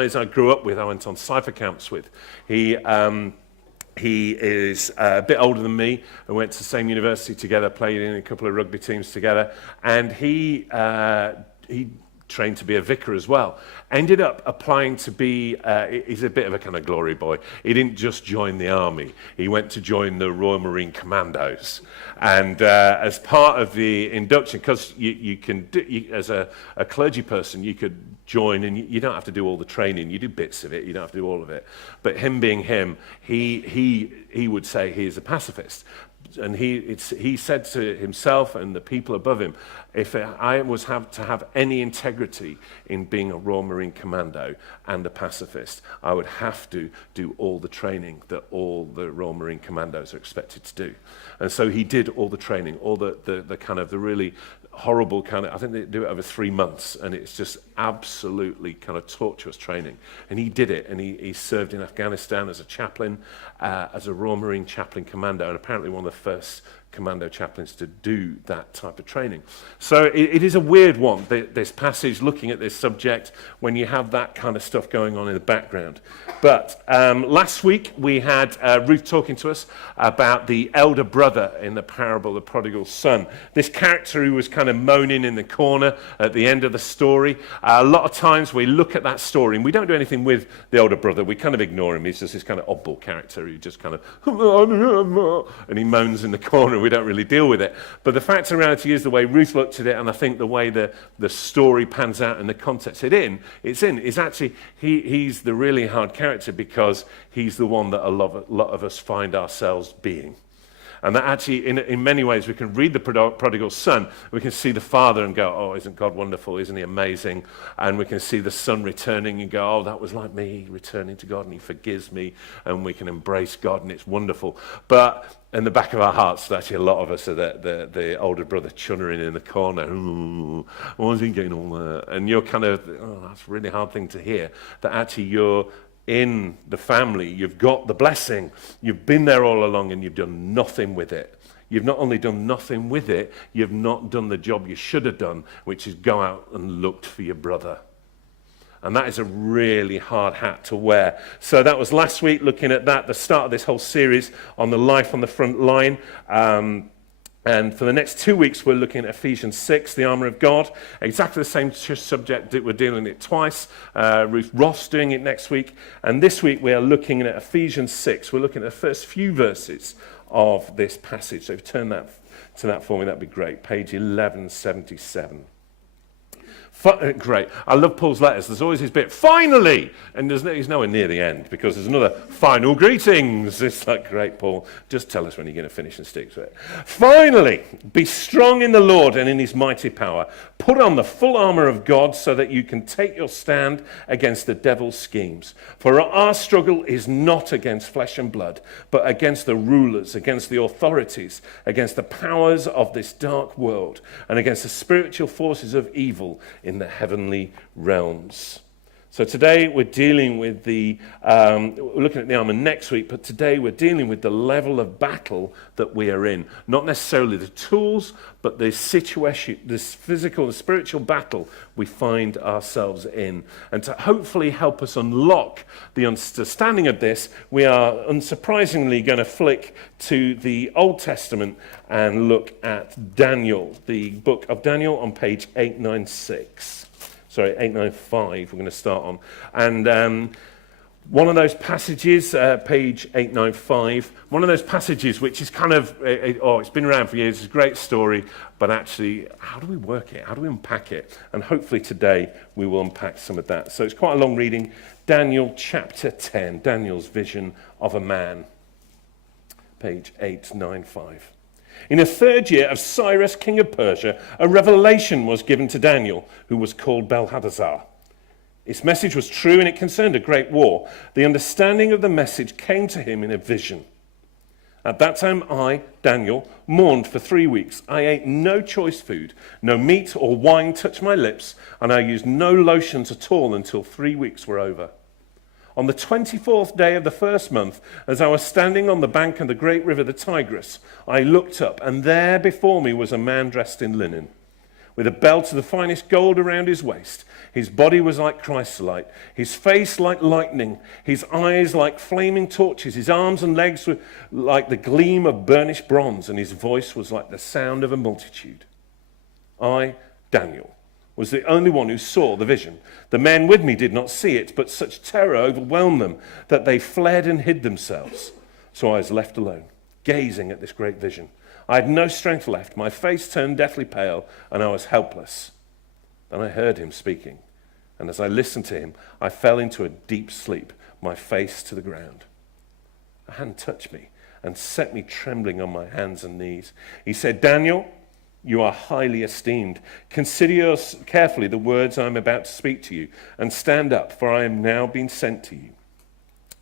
guys I grew up with, I went on cypher camps with. He is a bit older than me. We went to the same university together, played in a couple of rugby teams together, and he trained to be a vicar as well. Ended up applying to be, he's a bit of a kind of glory boy. He didn't just join the army. He went to join the Royal Marine Commandos. And as part of the induction, because you can, as a clergy person, you could join and you don't have to do all the training. You do bits of it, you don't have to do all of it. But him being him, he would say he is a pacifist. And he said to himself and the people above him, if I was to have any integrity in being a Royal Marine Commando and a pacifist, I would have to do all the training that all the Royal Marine Commandos are expected to do. And so he did all the training, all the kind of the really horrible kind of, I think they do it over 3 months, and it's just absolutely kind of torturous training. And he did it, and he served in Afghanistan as a chaplain, as a Royal Marine Chaplain Commando, and apparently one of the first commando chaplains to do that type of training. So it is a weird one, this passage, looking at this subject, when you have that kind of stuff going on in the background. But last week we had Ruth talking to us about the elder brother in the parable of the prodigal son. This character who was kind of moaning in the corner at the end of the story. A lot of times we look at that story and we don't do anything with the elder brother. We kind of ignore him. He's just this kind of oddball character who just kind of, and he moans in the corner. We don't really deal with it. But the fact of reality is the way Ruth looked at it, and I think the way the story pans out and the context it's in, is actually, he's the really hard character because he's the one that a lot of us find ourselves being. And that actually, in many ways, we can read the prodigal son, we can see the father and go, oh, isn't God wonderful, isn't he amazing? And we can see the son returning and go, oh, that was like me, returning to God, and he forgives me, and we can embrace God, and it's wonderful. But in the back of our hearts, actually a lot of us are the older brother chunnering in the corner, why is he getting all that? And you're kind of, oh, that's a really hard thing to hear, that actually you're in the family, you've got the blessing, you've been there all along and you've done nothing with it. You've not only done nothing with it, you've not done the job you should have done, which is go out and look for your brother. And that is a really hard hat to wear. So that was last week, looking at that, the start of this whole series on the life on the front line. And for the next 2 weeks, we're looking at Ephesians 6, the armour of God. Exactly the same subject that we're dealing with it twice. Ruth Ross doing it next week. And this week, we are looking at Ephesians 6. We're looking at the first few verses of this passage. So if you turn that to that for me, that'd be great. Page 1177. Great. I love Paul's letters. There's always his bit, finally! And he's nowhere near the end because there's another final greetings. It's like, great, Paul. Just tell us when you're going to finish and stick to it. Finally, be strong in the Lord and in his mighty power. Put on the full armour of God so that you can take your stand against the devil's schemes. For our struggle is not against flesh and blood, but against the rulers, against the authorities, against the powers of this dark world, and against the spiritual forces of evil in the heavenly realms. So today we're dealing with we're looking at the armor next week, but today we're dealing with the level of battle that we are in. Not necessarily the tools, but the situation, this physical and spiritual battle we find ourselves in. And to hopefully help us unlock the understanding of this, we are unsurprisingly going to flick to the Old Testament and look at Daniel, the book of Daniel on page 896. Sorry, 895 we're going to start on. And one of those passages, page 895, one of those passages which is kind of, it's been around for years, it's a great story, but actually, how do we work it? How do we unpack it? And hopefully today we will unpack some of that. So it's quite a long reading. Daniel chapter 10, Daniel's vision of a man. Page 895. In the 3rd year of Cyrus, king of Persia, a revelation was given to Daniel, who was called Belhadazar. Its message was true and it concerned a great war. The understanding of the message came to him in a vision. At that time I, Daniel, mourned for 3 weeks. I ate no choice food, no meat or wine touched my lips, and I used no lotions at all until 3 weeks were over. On the 24th day of the 1st month, as I was standing on the bank of the great river, the Tigris, I looked up, and there before me was a man dressed in linen. with a belt of the finest gold around his waist. His body was like chrysolite, his face like lightning, his eyes like flaming torches, his arms and legs were like the gleam of burnished bronze, and his voice was like the sound of a multitude. I, Daniel, was the only one who saw the vision. The men with me did not see it, but such terror overwhelmed them that they fled and hid themselves. So I was left alone, gazing at this great vision. I had no strength left. My face turned deathly pale, and I was helpless. Then I heard him speaking, and as I listened to him, I fell into a deep sleep, my face to the ground. A hand touched me and set me trembling on my hands and knees. He said, Daniel, you are highly esteemed. Consider carefully the words I am about to speak to you, and stand up, for I am now being sent to you.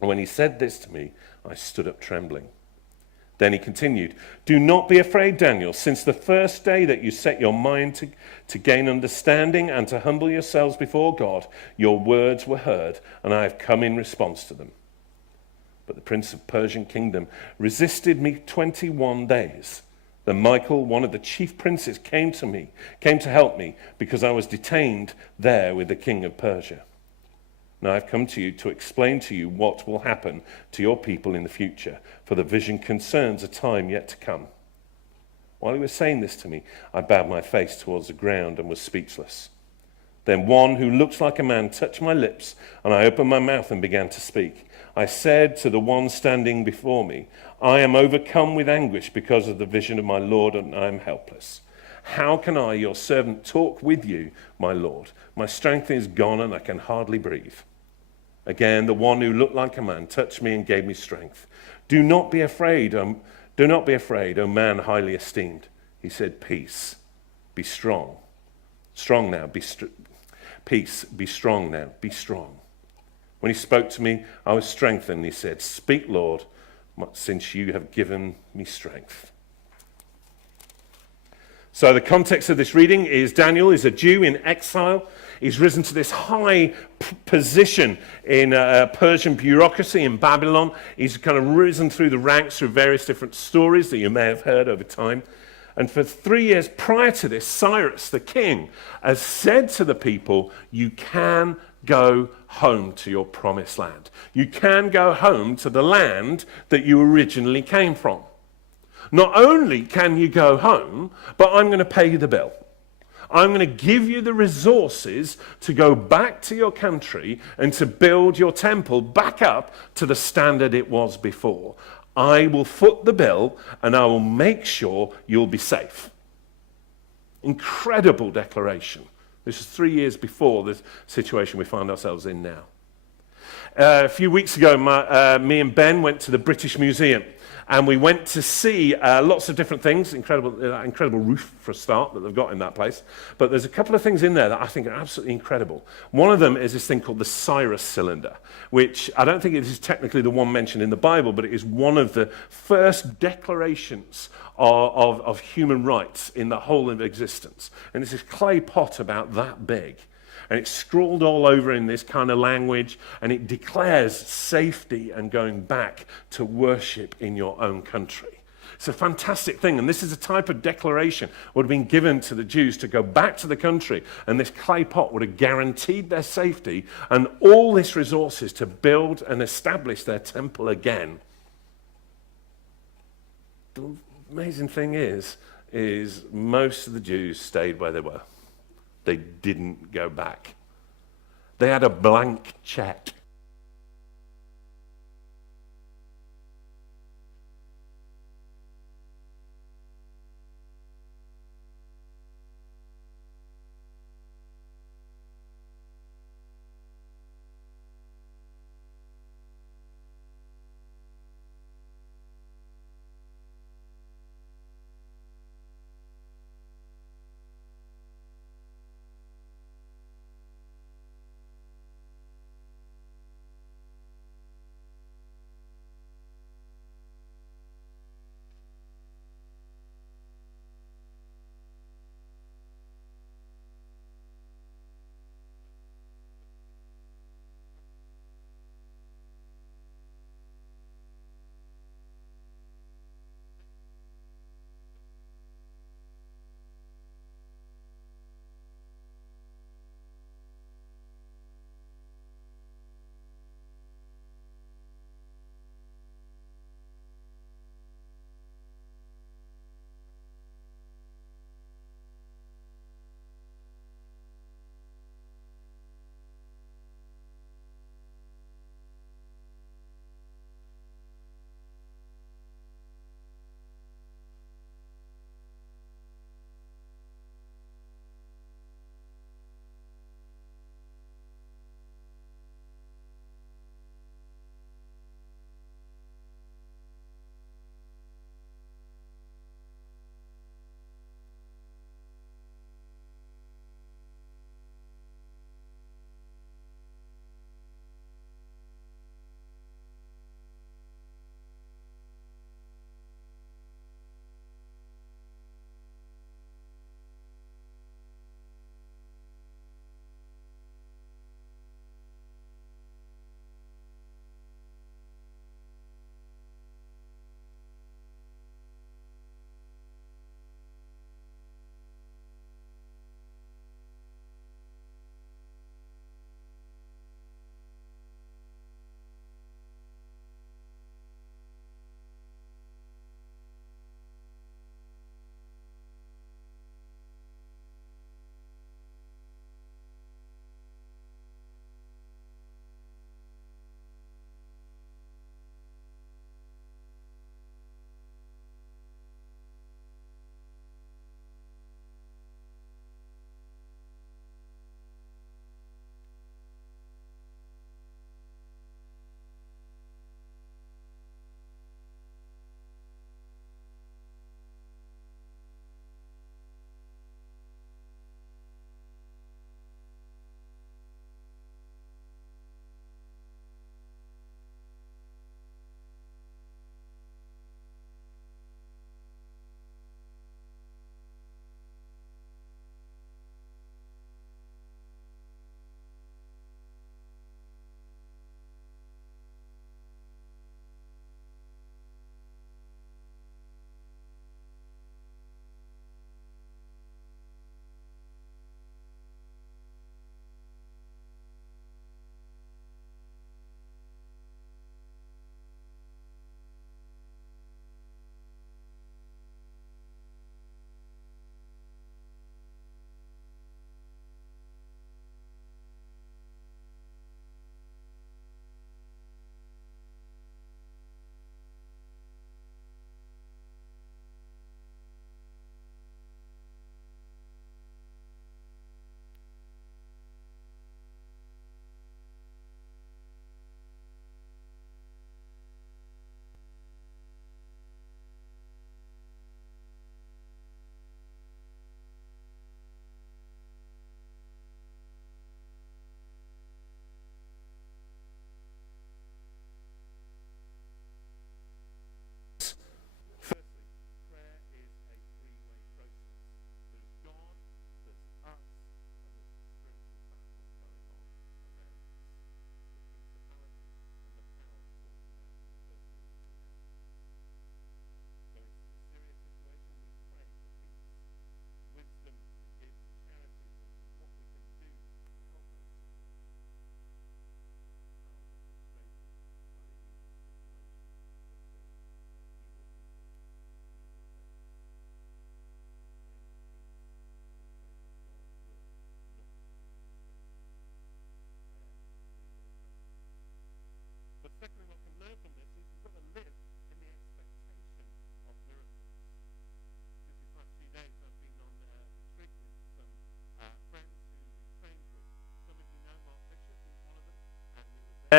And when he said this to me, I stood up trembling. Then he continued, do not be afraid, Daniel, since the first day that you set your mind to gain understanding and to humble yourselves before God, your words were heard, and I have come in response to them. But the prince of Persian kingdom resisted me 21 days. Then Michael, one of the chief princes, came to help me, because I was detained there with the king of Persia. Now I've come to you to explain to you what will happen to your people in the future, for the vision concerns a time yet to come. While he was saying this to me, I bowed my face towards the ground and was speechless. Then one who looked like a man touched my lips, and I opened my mouth and began to speak. I said to the one standing before me, I am overcome with anguish because of the vision of my Lord, and I am helpless. How can I, your servant, talk with you, my Lord? My strength is gone, and I can hardly breathe. Again, the one who looked like a man touched me and gave me strength. Do not be afraid, O man highly esteemed. He said, peace, be strong. Strong now, peace, be strong now, be strong. When he spoke to me, I was strengthened. He said, speak, Lord, since you have given me strength. So the context of this reading is Daniel is a Jew in exile. He's risen to this high position in Persian bureaucracy in Babylon. He's kind of risen through the ranks through various different stories that you may have heard over time. And for 3 years prior to this, Cyrus, the king, has said to the people, you can go home to your promised land. You can go home to the land that you originally came from. Not only can you go home, but I'm going to pay you the bill. I'm going to give you the resources to go back to your country and to build your temple back up to the standard it was before. I will foot the bill, and I will make sure you'll be safe. Incredible declaration. This is 3 years before the situation we find ourselves in now. A few weeks ago, me and Ben went to the British Museum, and we went to see lots of different things. Incredible roof for a start that they've got in that place. But there's a couple of things in there that I think are absolutely incredible. One of them is this thing called the Cyrus cylinder, which I don't think it is technically the one mentioned in the Bible, but it is one of the first declarations of human rights in the whole of existence. And it's this clay pot about that big. And it's scrawled all over in this kind of language, and it declares safety and going back to worship in your own country. It's a fantastic thing, and this is a type of declaration that would have been given to the Jews to go back to the country, and this clay pot would have guaranteed their safety and all these resources to build and establish their temple again. The amazing thing is most of the Jews stayed where they were. They didn't go back. They had a blank check.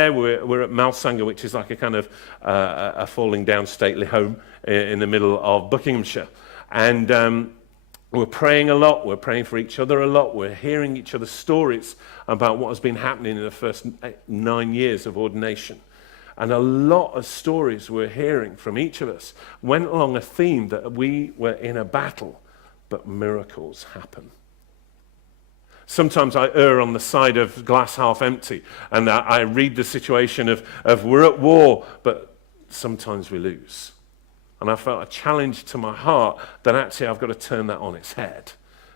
we're at Malsanger, which is like a kind of a falling down stately home in the middle of Buckinghamshire. And we're praying a lot, we're praying for each other a lot, we're hearing each other's stories about what has been happening in the first 9 years of ordination. And a lot of stories we're hearing from each of us went along a theme that we were in a battle, but miracles happen. Sometimes I err on the side of glass half empty, and I read the situation of we're at war, but sometimes we lose. And I felt a challenge to my heart that actually I've got to turn that on its head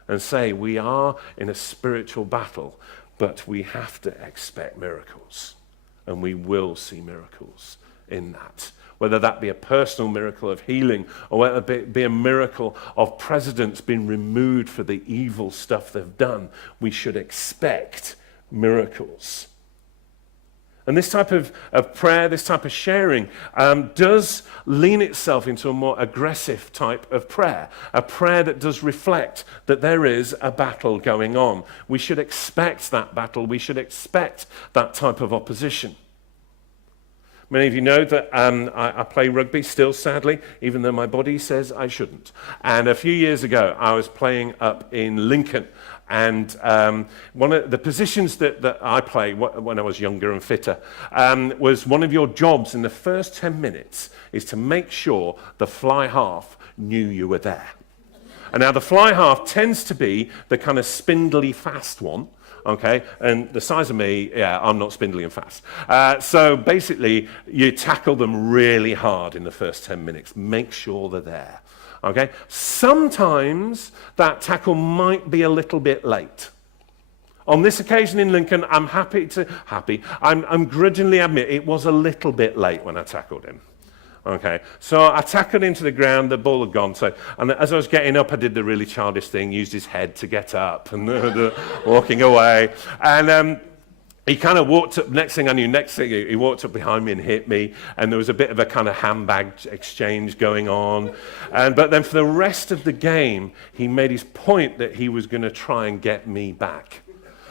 and say we are in a spiritual battle, but we have to expect miracles. And we will see miracles in that. Whether that be a personal miracle of healing or whether it be a miracle of presidents being removed for the evil stuff they've done, we should expect miracles. And this type of prayer, this type of sharing, does lean itself into a more aggressive type of prayer, a prayer that does reflect that there is a battle going on. We should expect that battle. We should expect that type of opposition. Many of you know that I play rugby still, sadly, even though my body says I shouldn't. And a few years ago, I was playing up in Lincoln. And one of the positions that I play when I was younger and fitter was one of your jobs in the first 10 minutes is to make sure the fly half knew you were there. And now the fly half tends to be the kind of spindly fast one. Okay, and the size of me, yeah, I'm not spindly and fast. So basically, you tackle them really hard in the first 10 minutes. Make sure they're there. Okay, sometimes that tackle might be a little bit late. On this occasion in Lincoln, I'm grudgingly admit it was a little bit late when I tackled him. Okay, so I tackled him to the ground, the ball had gone, and as I was getting up, I did the really childish thing, used his head to get up, and walking away, and he kind of walked up, next thing he walked up behind me and hit me, and there was a bit of a kind of handbag exchange going on, but then for the rest of the game, he made his point that he was going to try and get me back.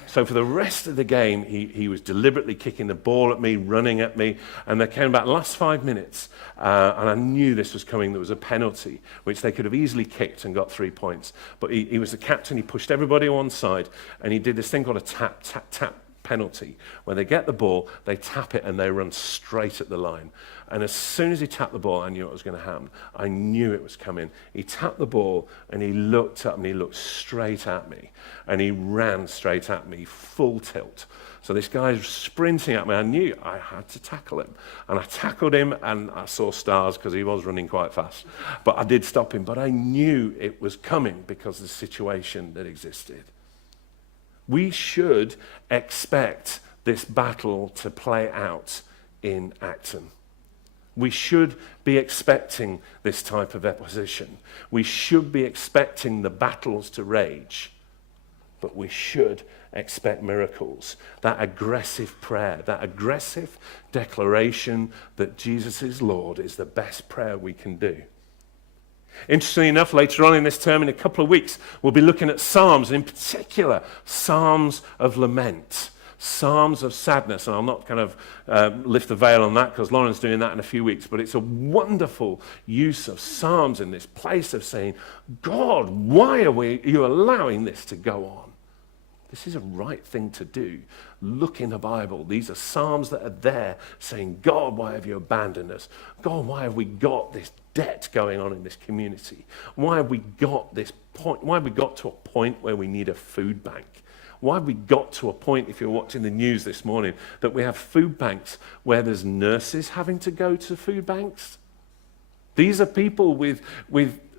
So for the rest of the game, he was deliberately kicking the ball at me, running at me, and there came about the last 5 minutes, and I knew this was coming. There was a penalty, which they could have easily kicked and got 3 points. But he was the captain. He pushed everybody on one side, and he did this thing called a tap, tap, tap penalty. When they get the ball, they tap it, and they run straight at the line. And as soon as he tapped the ball, I knew what was going to happen. I knew it was coming. He tapped the ball, and he looked up, and he looked straight at me. And he ran straight at me, full tilt. So this guy's sprinting at me. I knew I had to tackle him. And I tackled him, and I saw stars because he was running quite fast. But I did stop him. But I knew it was coming because of the situation that existed. We should expect this battle to play out in Acton. We should be expecting this type of opposition. We should be expecting the battles to rage, but we should expect miracles. That aggressive prayer, that aggressive declaration that Jesus is Lord is the best prayer we can do. Interestingly enough, later on in this term, in a couple of weeks, we'll be looking at Psalms, and in particular, Psalms of lament. Psalms of sadness, and I'll not kind of lift the veil on that because Lauren's doing that in a few weeks, but it's a wonderful use of Psalms in this place of saying, God, why are you allowing this to go on? This is a right thing to do. Look in the Bible. These are Psalms that are there saying, God, why have you abandoned us? God, why have we got this debt going on in this community? Why have we got this point? Why have we got to a point where we need a food bank? Why have we got to a point, if you're watching the news this morning, that we have food banks where there's nurses having to go to food banks? These are people with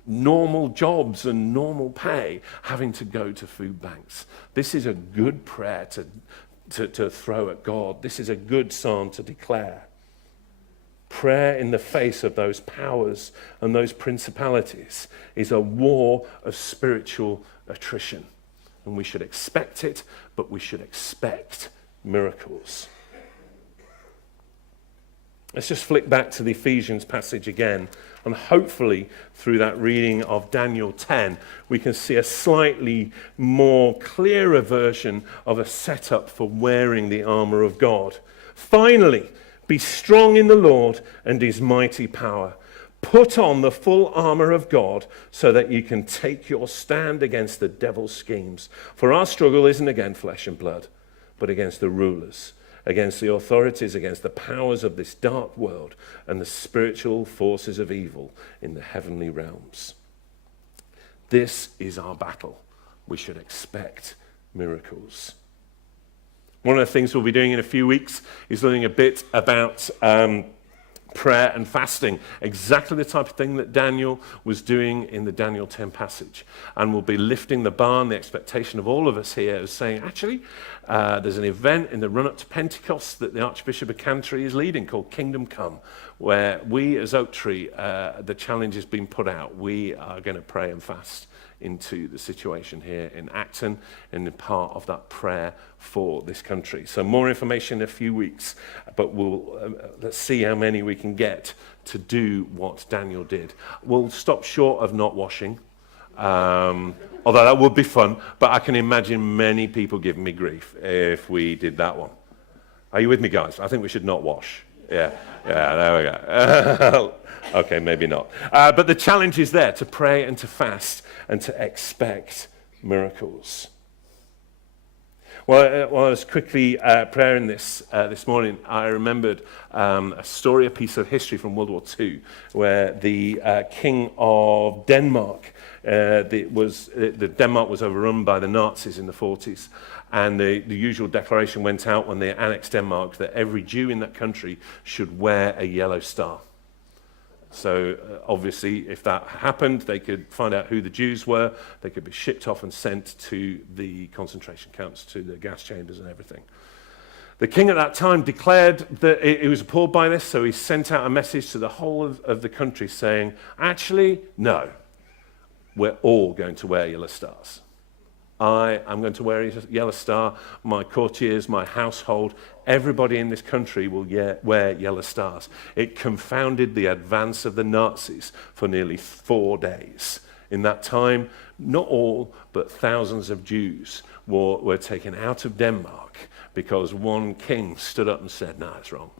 normal jobs and normal pay having to go to food banks. This is a good prayer to throw at God. This is a good psalm to declare. Prayer in the face of those powers and those principalities is a war of spiritual attrition. And we should expect it, but we should expect miracles. Let's just flick back to the Ephesians passage again, and hopefully through that reading of Daniel 10, we can see a slightly more clearer version of a setup for wearing the armour of God. Finally, be strong in the Lord and his mighty power. Put on the full armour of God so that you can take your stand against the devil's schemes. For our struggle isn't against flesh and blood, but against the rulers, against the authorities, against the powers of this dark world, and the spiritual forces of evil in the heavenly realms. This is our battle. We should expect miracles. One of the things we'll be doing in a few weeks is learning a bit about prayer and fasting, exactly the type of thing that Daniel was doing in the Daniel 10 passage. And we'll be lifting the bar and the expectation of all of us here as saying, actually, there's an event in the run-up to Pentecost that the Archbishop of Canterbury is leading called Kingdom Come, where we as Oak Tree, the challenge has been put out. We are going to pray and fast into the situation here in Acton and in part of that prayer for this country. So more information in a few weeks, but let's see how many we can get to do what Daniel did. We'll stop short of not washing, although that would be fun, but I can imagine many people giving me grief if we did that one. Are you with me, guys? I think we should not wash. Yeah, there we go. Okay, maybe not. But the challenge is there, to pray and to fast and to expect miracles. While I was quickly praying this morning, I remembered a piece of history from World War II, where the King of Denmark, Denmark was overrun by the Nazis in the 40s, and the usual declaration went out when they annexed Denmark that every Jew in that country should wear a yellow star. So obviously, if that happened, they could find out who the Jews were. They could be shipped off and sent to the concentration camps, to the gas chambers and everything. The king at that time declared that he was appalled by this, so he sent out a message to the whole of the country saying, actually, no, we're all going to wear yellow stars. I am going to wear a yellow star. My courtiers, my household, everybody in this country will wear yellow stars. It confounded the advance of the Nazis for nearly 4 days. In that time, not all, but thousands of Jews were taken out of Denmark because one king stood up and said, no, it's wrong.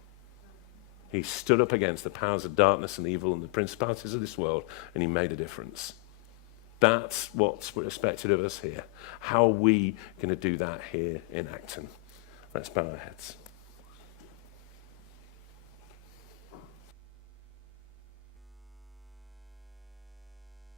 He stood up against the powers of darkness and evil and the principalities of this world, and he made a difference. That's what's expected of us here. How are we going to do that here in Acton? Let's bow our heads.